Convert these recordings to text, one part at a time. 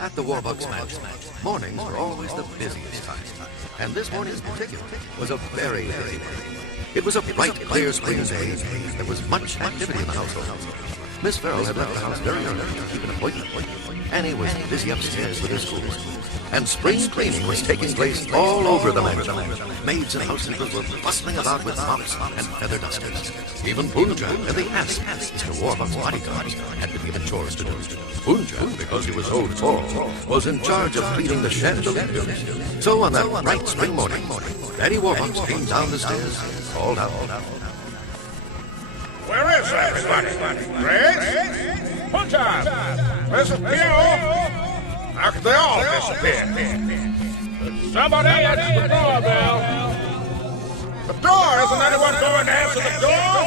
At the Warbucks Mansion, mornings were always the busiest time. And this morning in particular was a very busy morning. It was a bright, clear spring day. There was much activity in the household. Miss Farrell had left the house very early to keep an appointment. Annie was busy upstairs with her school. And spring cleaning was taking place all over the mansion. Maids and housekeepers were bustling about with mops and feather dusters. Even Punjab and the ass, Mr. Warbucks' bodyguard, had been given chores to do. Punjab, because he was so tall, was in charge of cleaning the shed. So on that bright spring morning, Daddy Warbucks came down the stairs and called out. Where is everybody? Grace? Punjab? Mrs. Pugh? How could they all disappear? Somebody answer the doorbell. The door! Isn't anyone going to answer the door?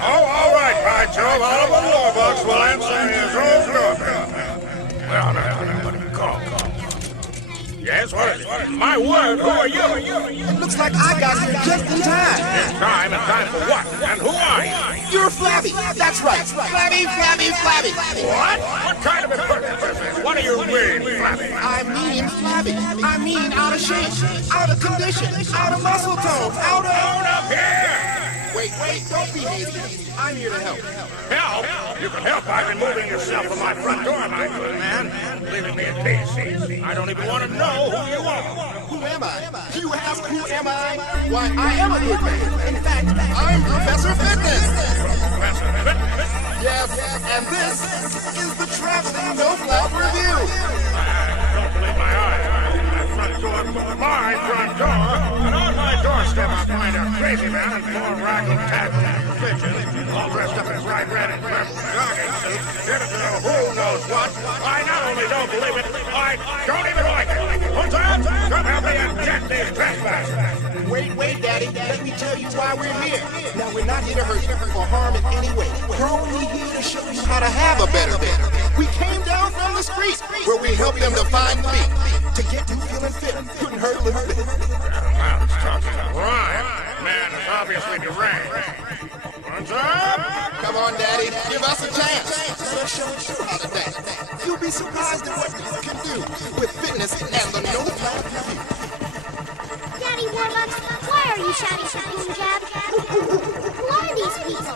Oh, all right, by Jove. Oliver Warbucks will answer his own doorbell. Well, now, let him call. Yes, what is it? My word, who are you? It looks like I got here just in time. In time? In time for what? And who are you? You're Flabby. That's right. Flabby. What? What kind of impertinence is this? What do you mean, Flabby? I mean Flabby. I mean out of shape, out of condition, out of muscle tone, out of... Hold up here! Wait, don't be hasty. I'm here to help. Help? You can help by removing yourself from my front door, my good man. Leaving me in peace. I don't even want to know who you are. Who am I? You ask who am I? Why, I am a good man. In fact, I'm Professor Fitness. Professor Fitness? Yes, and this is the Traveling No Flap Review. I don't believe my eyes. That front door, my front door. And on my doorstep I find a crazy man in full raggle-taggle religion, all dressed up in bright red and purple jogging suits, headed to who knows what. I not only don't believe it, I don't even like it. Punjab, come help me and get these trespassers. Wait, Daddy. Let me tell you why we're here. Now, we're not here to hurt you or harm in any way. We're only here to show you how to have a better day. We came down from the street where we helped them to find feet. To get you feeling fit couldn't hurt a little bit. Man's talking crime. Man is obviously deranged. Punjab? Come on, Daddy. Give us a chance. We'll show you how to dance. You'll be surprised at what you can do with fitness and the No Flap Review. Daddy Warbucks, why are you shouting for Punjab? Who are these people?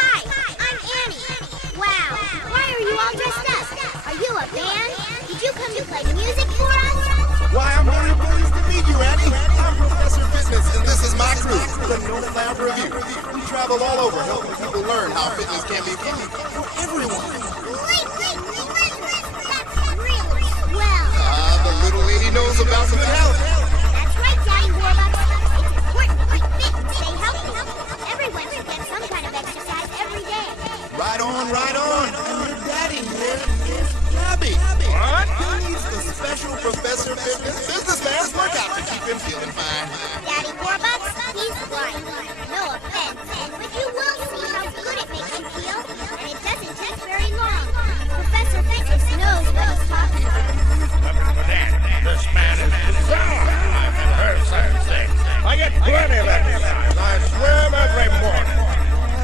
Hi, I'm Annie. Wow, why are you all dressed up? Are you a band? Did you come to play music for us? Why, I'm very pleased to meet you, Annie. I'm Professor Fitness, and this is my crew, the No Flap Review. We travel all over helping people learn how fitness can be fun for everyone. Wait, that's really swell. The little lady knows about good health. That's right, Daddy Warbucks. It's important to keep fit and stay healthy. Everyone should get some kind of exercise every day. Right on. And your daddy here is Gabby. What? He needs the special Professor Fitness businessman's workout to keep him feeling fine. Daddy Warbucks, he's right. No offense, but you will see how good it makes you feel, and it doesn't take very long. Professor Fitness knows what he's talking about. This man is bizarre. I've never heard of such a thing. I get plenty of exercise. I swim every morning.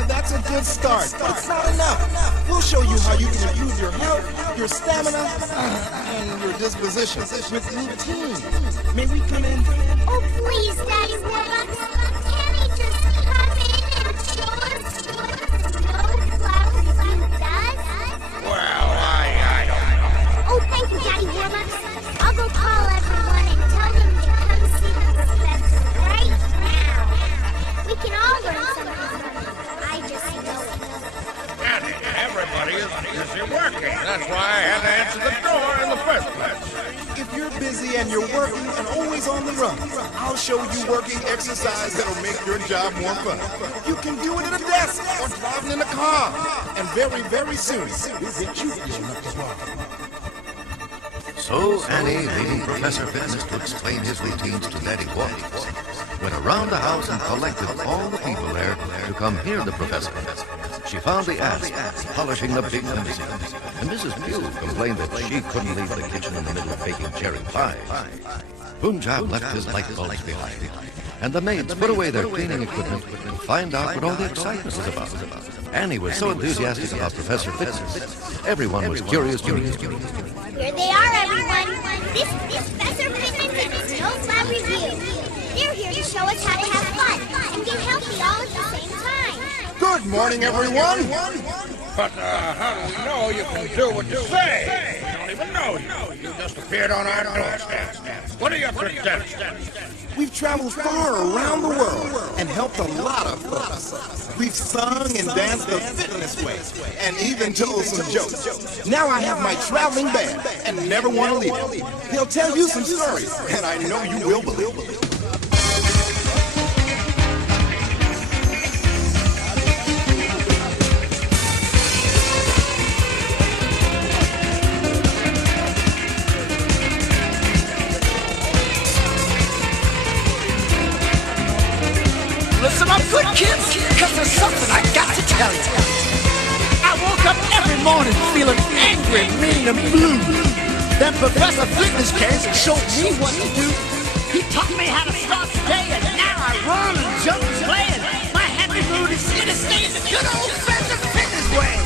That's a good start, but it's not enough. We'll show you how you can improve your health, your stamina, and your disposition with routine. May we come in? Oh, please, Daddy Warbucks. Can he just come in and show us what No Flap Review does? Well, I don't know. Oh, thank you, Daddy Warbucks. I'll go call everyone and tell them to come see the professor right now. We can all learn something. I just know it. Annie, everybody is busy working. That's why I had to answer the door in the first place. If you're busy and you're working and always on the run, I'll show you working exercise that'll make your job more fun. You can do it at a desk or driving in a car. And very, very soon, we'll get you feeling up the bar. So Annie, leaving Professor Fitness to explain his routines to Daddy Warbucks, went around the house and collected all the people there to come hear the professor. She found the ass polishing the big limousine, and Mrs. Pugh complained that she couldn't leave the kitchen in the middle of baking cherry pies. Punjab left his light bulbs behind, and the maids put away their cleaning equipment and find out what all the excitement was about. Annie was so enthusiastic about Professor Fitness. Everyone was curious to meet him. Here they are, everyone. This is Professor Fitness and his Snow Lab Review. They're here to show us how to have fun and get healthy all at the same time. Good morning, everyone. But how do we know you can do what you say? We don't even know you. You just appeared on our doorstep. What are your credentials? We've traveled far around the world and helped a lot of folks. We've sung and danced the fitness way and even told some jokes. Now I have my traveling band and never want to leave it. They'll tell you some stories, and I know you will believe it. Listen up, good kids, because there's something I got to tell you. I woke up every morning feeling angry, mean, and blue. Then Professor Fitness came and showed me what to do. He taught me how to start the day, and now I run and jump and play, and my happy mood is here to stay in the good old-fashioned fitness way.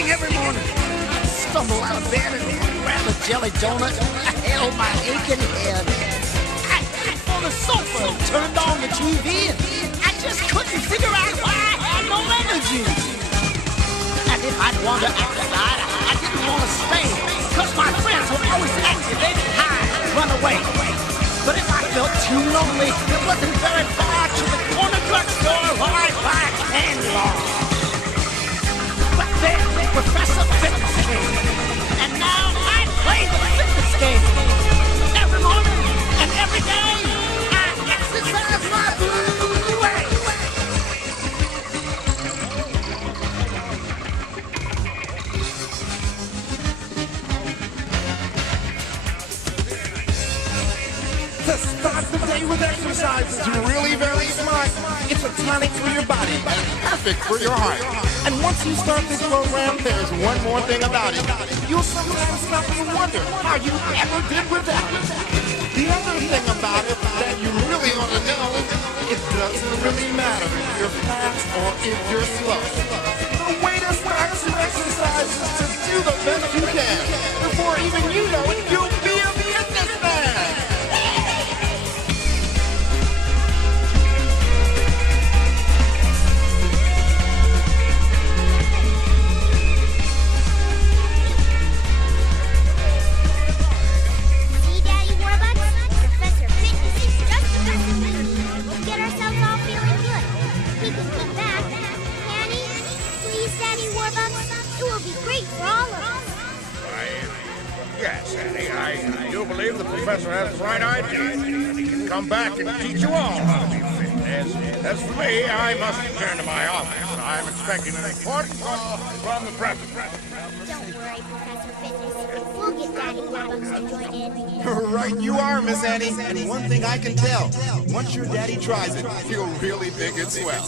Every morning, I'd stumble out of bed and grab a jelly donut. I held my aching head. I sat on the sofa and turned on the TV, and I just couldn't figure out why I had no energy. And if I'd want to outside, I didn't want to stay, because my friends were always activated high and run away. But if I felt too lonely, it wasn't very far to the corner drugstore where I'd buy a candy bar. But then Professor Fitness came, and now I play the fitness game. Every morning and every day, I exercise my blue way. To start the day with exercise is really very smart. It's a tonic for your body and perfect for your heart. And once you start this program, there's one more thing about it. You'll sometimes stop and wonder how you ever did without it. The other thing about it that you really ought to know, it doesn't really matter if you're fast or if you're slow. The way to start some exercise is to do the best you can. Before even you know it, you'll be a fitness man. Yes, Annie, I do believe the professor has the right idea. He can come back and teach you all how to be fit. As for me, I must return to my office. I'm expecting an important call from the president. Don't worry, Professor Fitness. We'll get Daddy Warbucks to join in. Right you are, Miss Annie. And one thing I can tell, once your daddy tries it, he'll really think it's swell.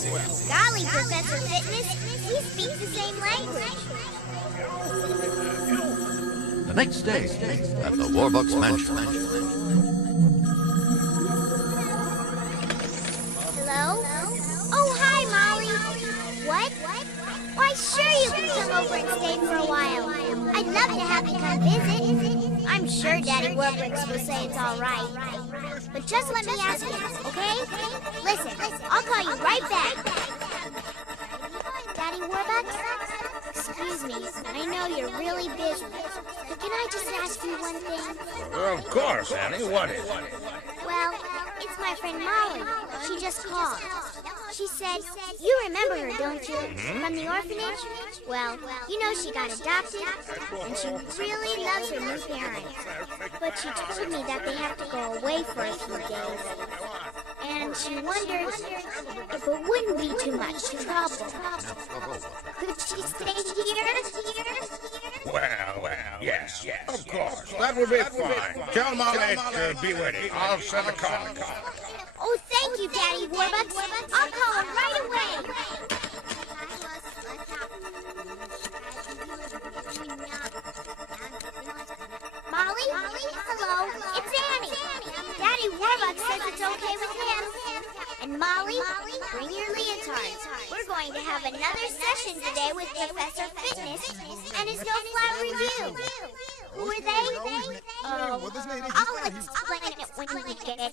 Golly, Professor Fitness, we speak the same language. The next day, at the Warbucks Mansion. Hello? Oh, hi, Molly. What? Why, sure you can come over and stay for a while. I'd love to have you come visit. I'm sure Daddy Warbucks will say it's all right. But just let me ask you, okay? Listen, I'll call you right back. Daddy Warbucks? Excuse me, I know you're really busy, but can I just ask you one thing? Of course, Annie. What is it? Well, it's my friend Molly. She just called. She said, you remember her, don't you? From the orphanage? Well, you know she got adopted, and she really loves her new parents. But she told me that they have to go away for a few days. and she wondered if it wouldn't be too much trouble. Could she stay here? Well, yes, of course. That would be fine. Tell Molly to be ready. I'll send a car. Oh, thank you, Daddy Warbucks. I'll call her right away. Molly? Hello, it's Annie. Daddy Warbucks says it's okay with him. And Molly, bring your leotards. We're going to have another session today with Professor Fitness and his No Flat Review. Who are they? I'll explain it when we get here.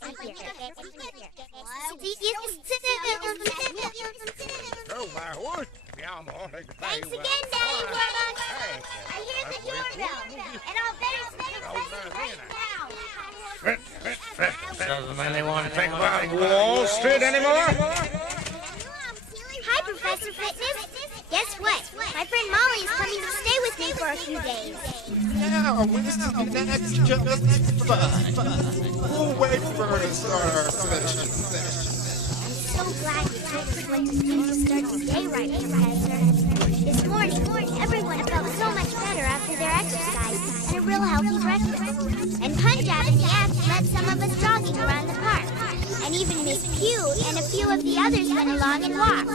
Thanks again, Daddy Warbucks. I hear the doorbell, and I'll better stay right now. Doesn't anyone think about Wall Street anymore? Hi, Professor Fitness. Guess what? My friend Molly is coming to stay with me for a few days. Yeah, that's just fun. We'll wait for her to start our session. I'm so glad you told us what to do to start the day right, Professor. This morning, everyone felt so much better after their exercise and a real healthy breakfast. And Punjab and the Axe led some of us jogging around the park. And even Miss Pugh and a few of the others went along and walked,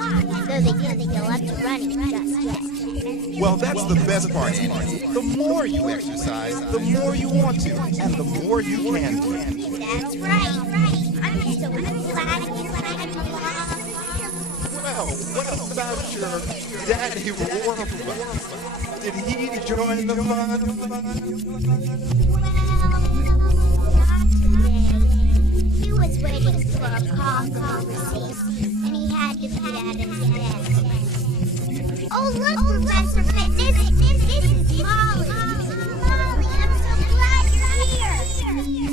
though they didn't feel up to running just yet. Well, that's the best part, Annie. The more you exercise, the more you want to, and the more you can do. That's right. I'm so glad you came along. Well, what about your Daddy Warbucks? Did he join the fun? Well, not today. He was waiting for a call conversation, and he had to be at his desk. Oh, look, Professor Fitness! This is Molly! Molly, I'm so glad you're here!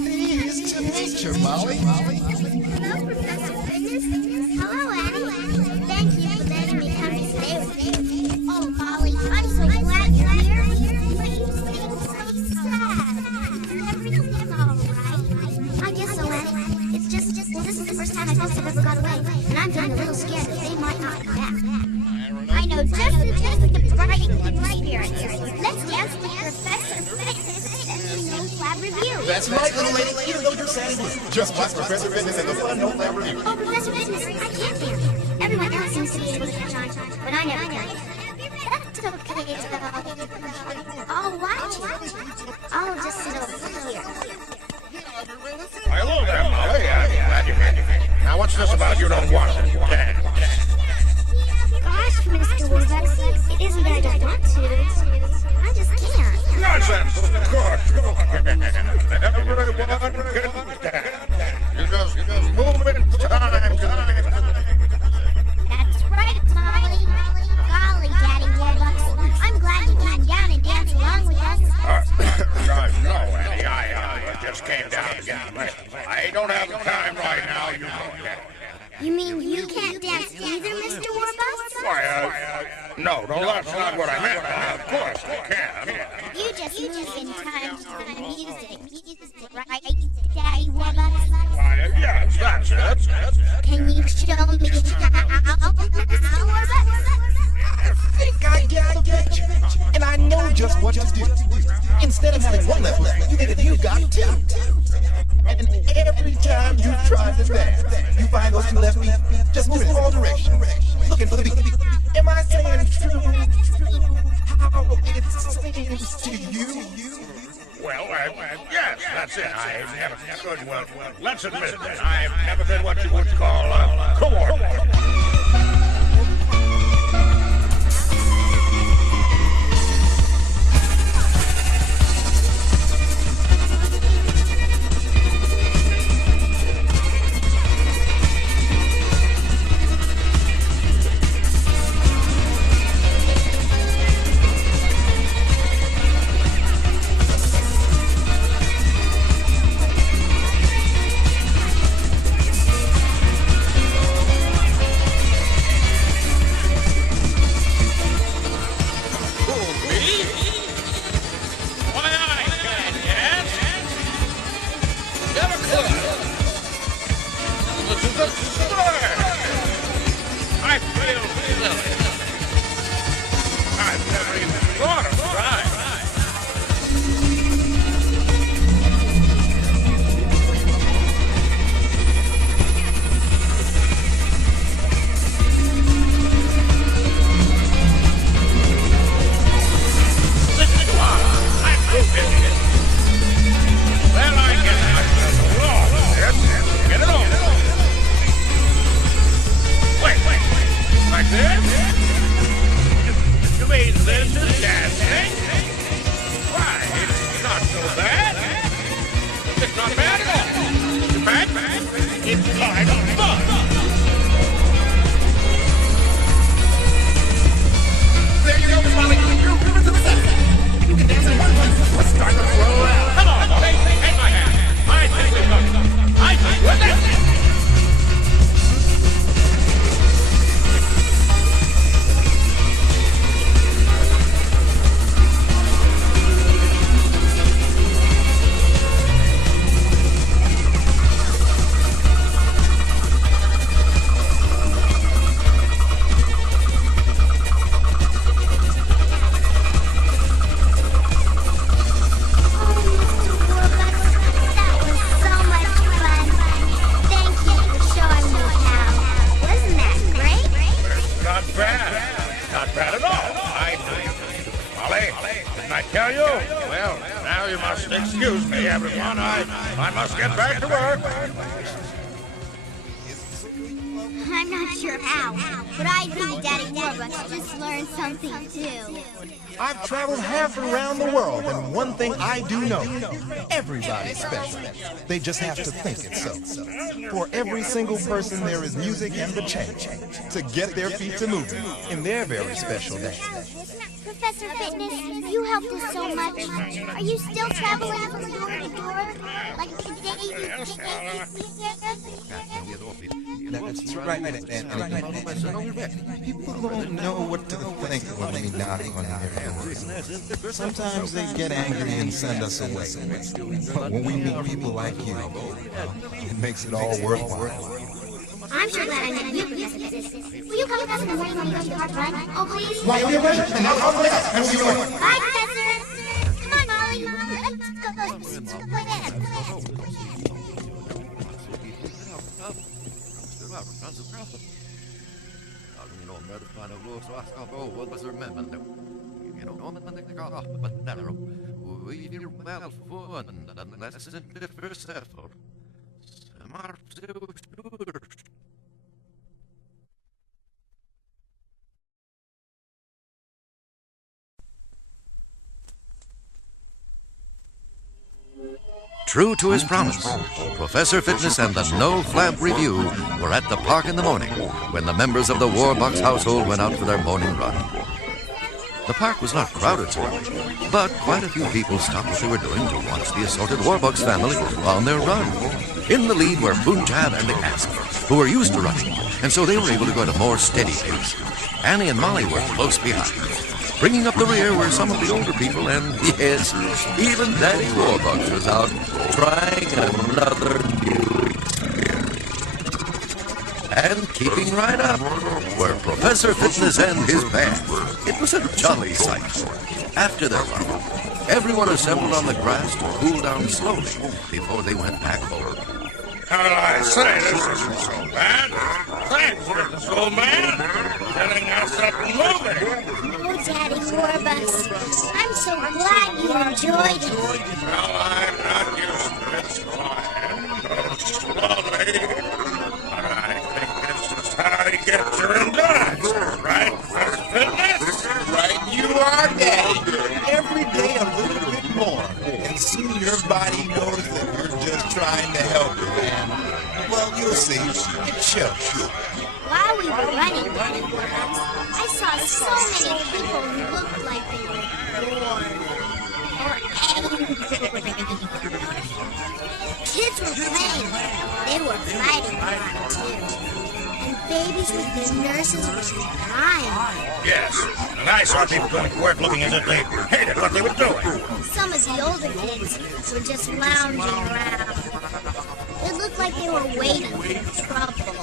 Pleased to meet you, Molly. Hello, Professor Fitness. Hello, Annie. Thank you for letting me come and stay with you. Oh, Molly, I'm so glad you're here. But you seem so sad. Everything's all right. I guess so, Annie. It's just, this is the first time my folks have ever got away, and I'm getting a little scared that they might not come back. I know just the bright spirits. Let's dance with Professor Fitness and the No Flat Review. That's right, little lady. Even though you're sad, just watch Professor Fitness and the fun No Flat Review. Oh, Professor Fitness, I can't hear. Everyone else seems to be able to catch on, but I never can. That's okay, though. I'll watch it. I'll just sit over here. Hello there, Molly. I'm glad you made it. Now, what's this about you don't want to? Gosh, Mr. Warbucks, it isn't that I don't want to. I just can't. Nonsense, of course. Everyone can do that. You just move in time. That's right, Molly. Golly, Daddy Warbucks. I'm glad you came down and danced along with us. No, Annie, I just came down again. I don't have the time right now, you know that. You mean you can't dance either, Mr. Warbucks? Why, no, that's not what I meant. Of course I can. You just move in time to the music. Right, Daddy Warbucks? Why, yes, that's it. Can you show me how, Mr. Warbucks? I think I get you. And I know just what to do. Instead of having one left leg, you got two. And every time you try to dance, you find those two left feet just moving in all directions, looking for the beat. Am I saying true? How it seems to you? Well, yes, that's it. I've never been, well, let's admit it, I've never been what you would call a coordinator. I've never even thought of trying. Well, I guess myself along with this. Get it on. Wait. Like this? You mean this is dancing? Why, it's not so bad. It's not bad at all. In fact, it's kind of fun. There you go, Miss Molly. You're river to the set. You can dance in one place. Let's start the flow out. Come on, Molly. Take my hand. I think we've got some. I think we're dancing. Not bad at all. I do. Molly, didn't I tell you? Well, now you must excuse me, everyone. I must get back to work. I'm not sure how, but I think Daddy Warbucks just learned something too. I've traveled half around the world, and one thing I do know, everybody's special. They just have to think it so. For every single person, there is music and the change to get their feet to moving in their very special day. Professor Fitness, you helped us so much. Are you still traveling from door to door? Like today? That's right, and people don't know what to think when we knock on their doors. Sometimes they get angry and send us away. But when we meet people like you, it makes it all worthwhile. I'm sure glad I met you, Professor Fitness. Will you come with us in the morning when we go to the park run? Oh, please? Why, it'll be a pleasure. And now come with us, and we'll see you later. Bye, Professor. Come on, Molly. Let's go play dance. True to his promise, Professor Fitness and the No Flap Review were at the park in the morning when the members of the Warbucks household went out for their morning run. The park was not crowded tonight, but quite a few people stopped what they were doing to watch the assorted Warbucks family on their run. In the lead were Punjab and the Ask, who were used to running, and so they were able to go at a more steady pace. Annie and Molly were close behind. Bringing up the rear were some of the older people, and yes, even Daddy Warbucks was out trying another new experience. And keeping right up were Professor Fitness and his band. It was a jolly sight. After their run, everyone assembled on the grass to cool down slowly before they went back home. How did I say this isn't so bad? Thanks, Fitness old man, getting us up and moving. Oh, Daddy Warbucks, I'm so glad you enjoyed it. Well, I'm not used to it, so I am slowly. But I think this is how you get your endurance, right, Professor Fitness? Right, you are, Daddy. Every day a little bit more. And soon your body knows that you're just trying to help it. And, well, you'll see. It shows. While we were running, Daddy Warbucks, I saw so many people who looked like they were bored or angry. Kids were playing. They were fighting a lot, too. And babies with their nurses were crying. Yes, and I saw people going to work looking as if they hated what they were doing. Some of the older kids were just lounging around. It looked like they were waiting for trouble.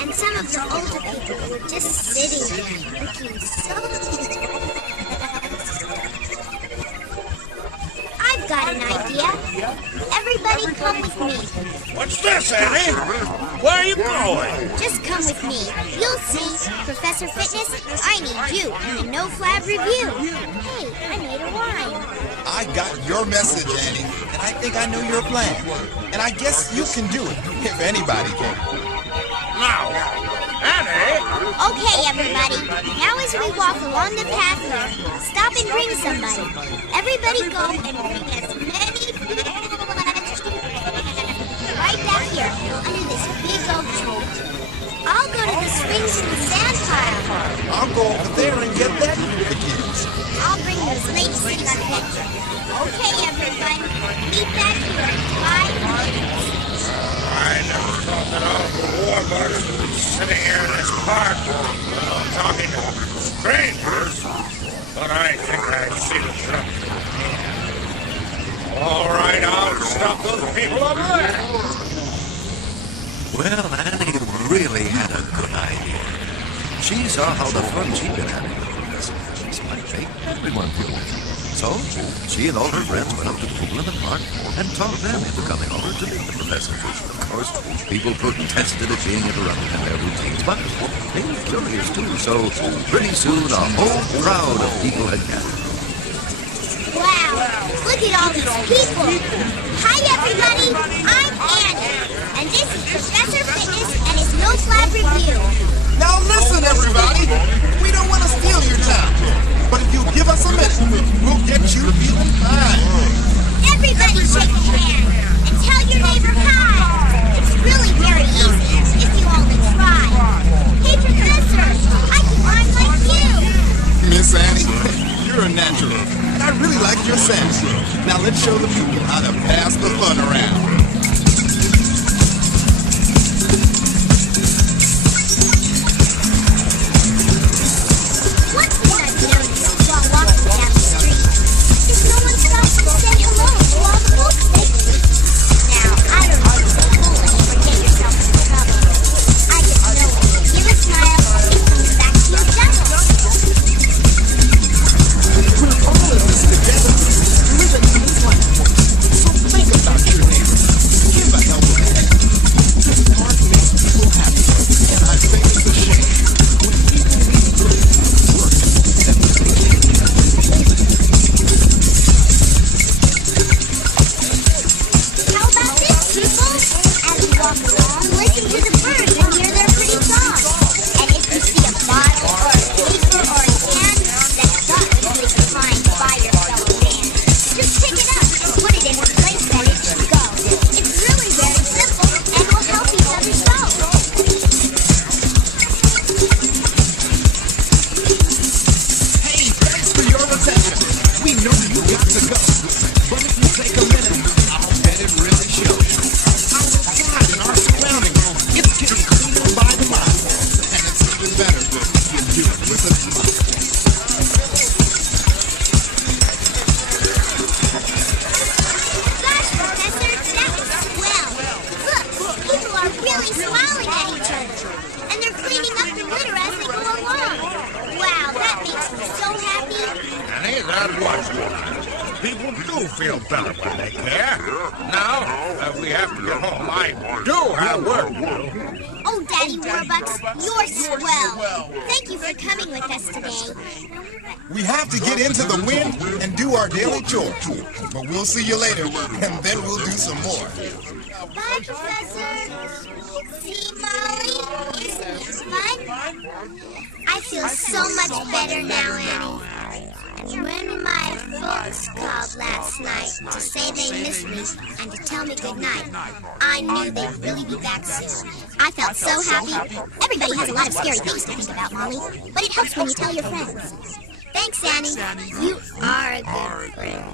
And some of the older people were just sitting there looking so What's this, Annie? Where are you going? Just come with me. You'll see. Professor Fitness, I need you in the No Flab review. Hey, I made a wine. I got your message, Annie, and I think I know your plan. And I guess you can do it, if anybody can. Now, Annie! Okay, everybody. Now as we walk along the path, stop and bring somebody. Everybody go and bring as many people as you can. Right back here, under this big oak tree. I'll go to the swings in the sand pile. I'll go over there and get that group of kids. I'll bring those ladies to the picture. Okay, everyone. Meet back here in 5 minutes. I never thought that all the warbucks would be sitting here in this park, talking to strangers, but I think I see the truth. All right, I'll stop those people over there. Well, Annie really had a good idea. She saw how the fun she'd been having with the professor might make everyone feel better. So, she and all her friends went up to the pool in the park and talked them into coming over to meet the professor. Of course, people protested at being interrupted in their routines, but they were curious too, so pretty soon a whole crowd of people had gathered. Wow, look at all these people. Hi, everybody. I'm Annie, and this is Professor Fitness and his No Flab review. Now listen, everybody. We don't want to steal your time. But if you'll give us a minute, we'll get you feeling fine. Everybody shake a hand and tell your neighbor hi. It's really very easy if you only try. Hey, Professor, I can rhyme like you. Miss Annie, you're a natural. And I really like your sense. Now let's show the people how to pass the fun around. People do feel better when they care. Now, we have to get home. I do have work to do. Oh, Daddy Warbucks, you're swell. Thank you for coming with us today. We have to get into the wind and do our daily chores. But we'll see you later, and then we'll do some more. Bye, Professor. See, Molly? Isn't it fun? I feel so much better now, Annie. When my folks called last night to say they missed me and to tell me goodnight, I knew they'd really be back soon. I felt so happy. Everybody has a lot of scary things to think about, Molly, but it helps when you tell your friends. Thanks, Annie. You are a good friend.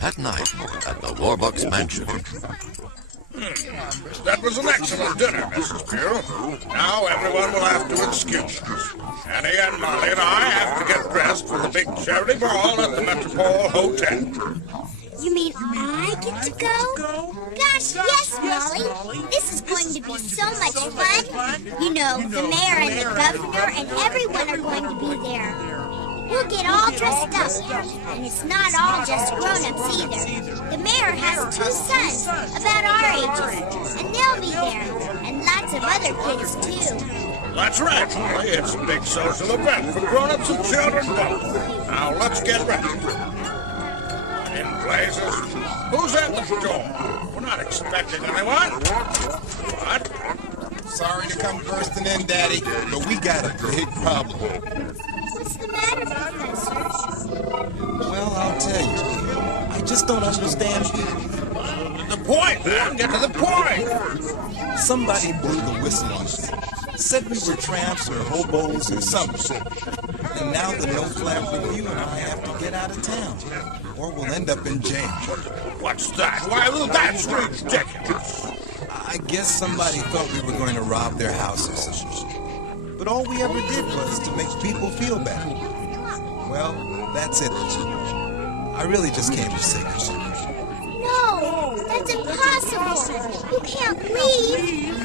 That night, at the Warbucks mansion. That was an excellent dinner, Mrs. Pugh. Now everyone will have to excuse us. Annie and Molly and I have to get dressed for the big charity ball at the Metropole Hotel. You mean I get to go? Gosh, yes, Molly. This is going to be so much fun. You know, the mayor and the governor and everyone are going to be there. We'll get all dressed up. And it's not all just grown-ups either. The mayor has 2 sons about our ages, and they'll be there. And lots of other kids, too. That's right, Molly. It's a big social event for grown-ups and children both. Now, let's get ready. In places. Who's at the door? We're not expecting anyone. What? Sorry to come bursting in, Daddy, but we got a big problem. What's the matter, Professor? Well, I'll tell you. I just don't understand people. The point, man. Get to the point. Somebody blew the whistle on us. Said we were tramps or hobos or something. And now the No Flap Review and I have to get out of town. Or we'll end up in jail. What's that? Why, well, that's ridiculous. I guess somebody thought we were going to rob their houses. But all we ever did was to make people feel better. Well, that's it. I really just came to say goodbye. No, that's impossible. You can't leave.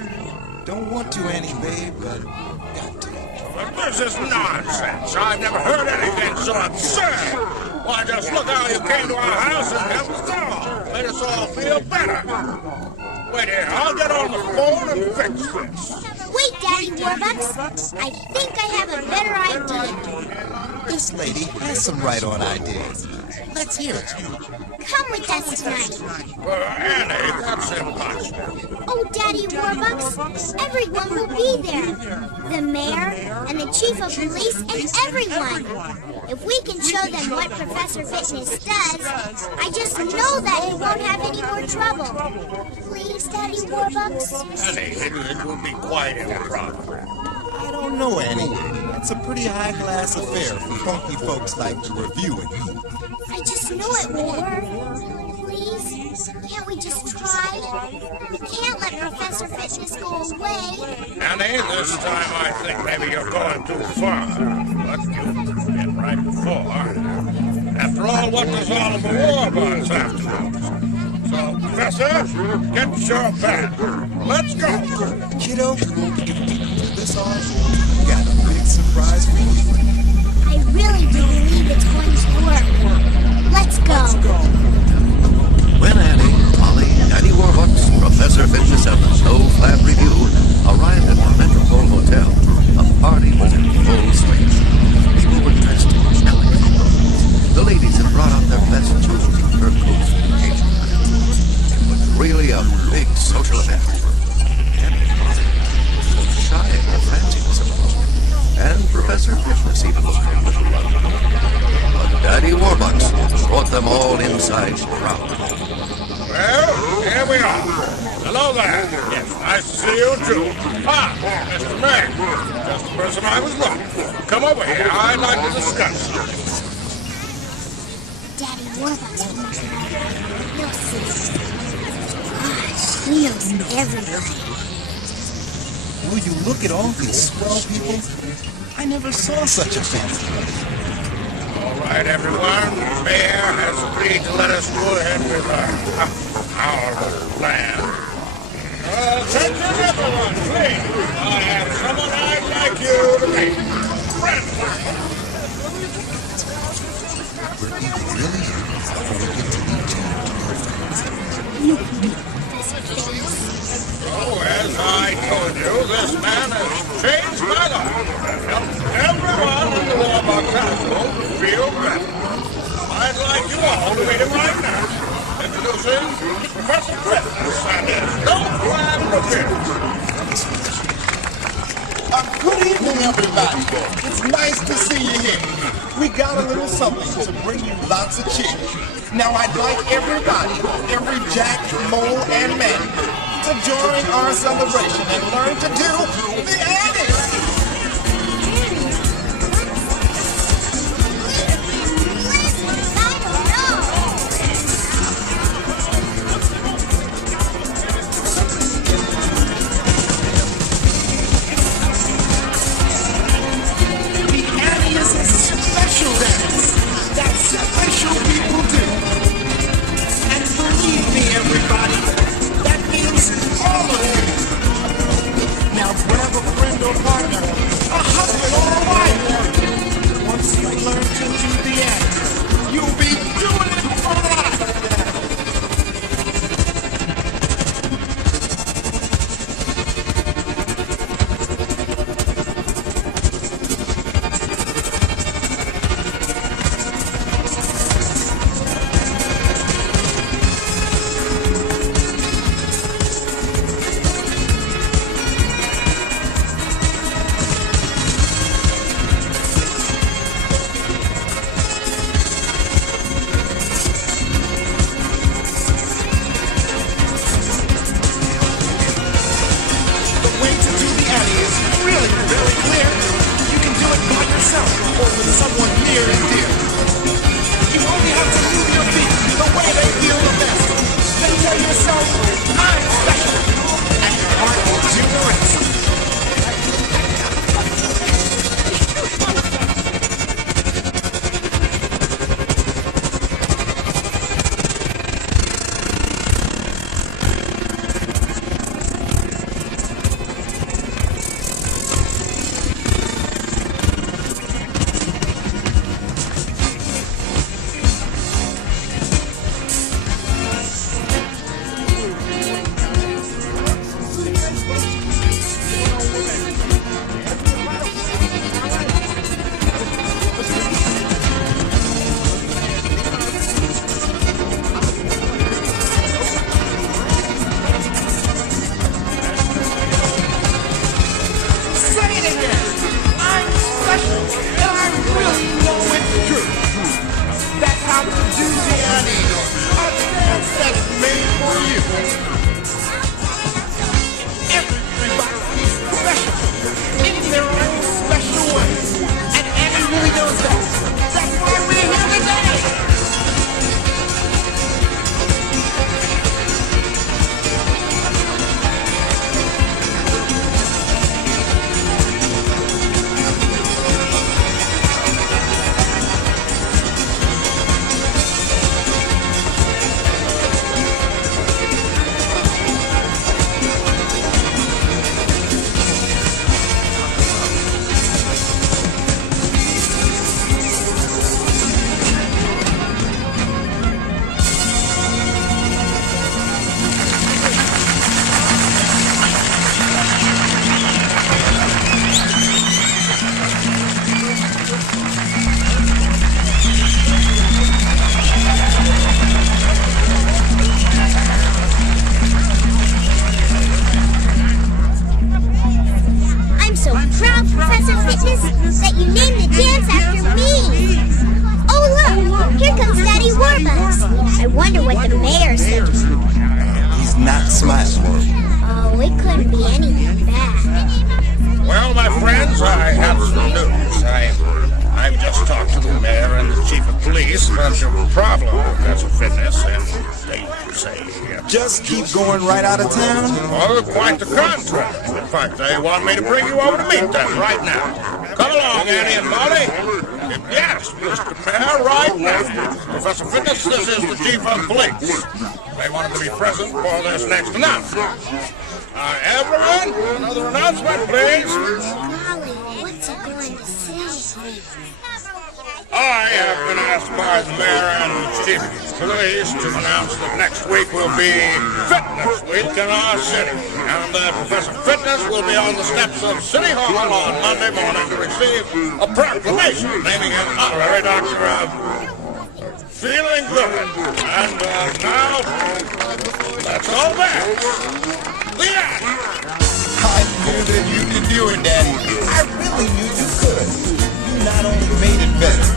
Don't want to, Annie, babe, but got to. But this is nonsense. I've never heard anything so absurd. Why, just look how you came to our house and helped us all. Made us all feel better. Wait here, I'll get on the phone and fix this. Wait, Daddy Warbucks. I think I have a better idea. This lady has some right-on ideas. Let's hear it. Come with us tonight. Annie, that's impossible. Oh, Daddy Warbucks, everyone will be there. The mayor and the chief of police and everyone. If we can show them what Professor Fitness does, I just know that he won't have any more trouble. Please, Daddy Warbucks? Annie, it will be quite improper. I don't know, Annie. It's a pretty high-class affair for funky folks like the reviewing. I just knew it would work. Please, can't we just try? We can't let Professor Fitness go away. Annie, this time I think maybe you're going too far. But you've been right before. After all, what does all of the war bonds have to do? So, Professor, get your bag. Let's go. Kiddo, if you can put this on, we got a big surprise for you. I really do believe it's going to work. Let's go. When Annie, Molly, Daddy Warbucks, Professor Fitness, and the No Flap Review arrived at the Metropole Hotel, a party was in full swing. People were dressed elegantly. The ladies had brought out their best jewels and fur coats for the occasion. It was really a big social event. Annie and Molly were so shy and frantic some of them. And Professor Fitness even looked a little lovely. But Daddy Warbucks brought them all inside proud. Well, here we are. Hello there. Yes, nice to see you too. Ah, Mr. Mayor. Just the person I was looking for. Come over here. I'd like to discuss something. Daddy Warbucks knows secrets. Gosh, he knows everybody. Will you look at all these swell people? I never saw such a fancy place. All right, everyone. The mayor has agreed to let us go ahead with our little plan. Attention, everyone, please. I have someone I'd like you to meet. Friend. We're eating really before we get to eat Oh, as I told you, this man has changed my life. Helped everyone in the Warbucks household feel better. I'd like you all to meet him right now. Introducing Professor Fitness and his No Flap Review. Good evening, everybody. It's nice to see you here. We got a little something to bring you lots of cheer. Now I'd like everybody, every jack, mole, and man, to join our celebration and learn to do the Annie. place you learn to do the Annie. You'll be doing it for life. Going right out of town? Oh, quite the contrary. In fact, they want me to bring you over to meet them right now. Come along, Annie and Molly. Yes, Mr. Mayor, right now. Professor Fitness, this is the Chief of Police. They wanted to be present for this next announcement. Everyone, another announcement, please. Golly, what's he going to say? I have been asked by the mayor and the chief of police to announce that next week will be Fitness Week in our city, and that Professor Fitness will be on the steps of City Hall on Monday morning to receive a proclamation naming him honorary doctor of feeling good. And now, that's all that. The end. I knew that you could do it, Daddy. I really knew you could. You not only made it better,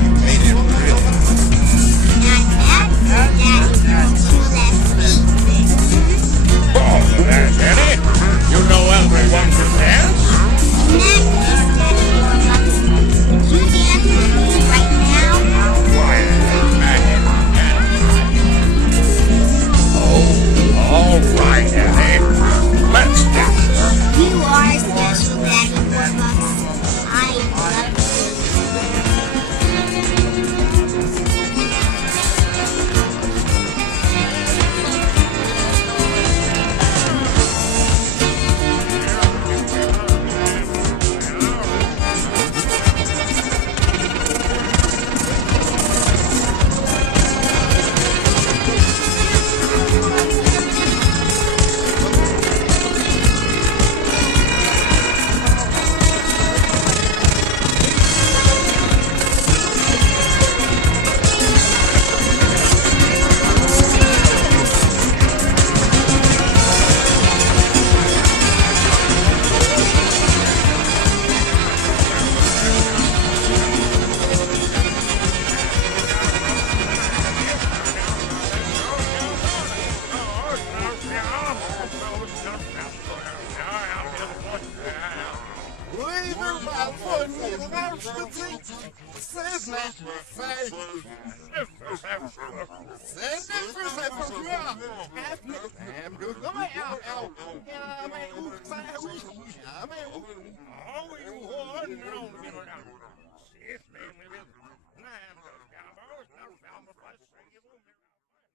you made it real. Oh, there's Annie. You know everyone can dance. You dance with me right now? Oh, all right, Annie. Let's dance. You are special, Daddy Warbucks. I love you.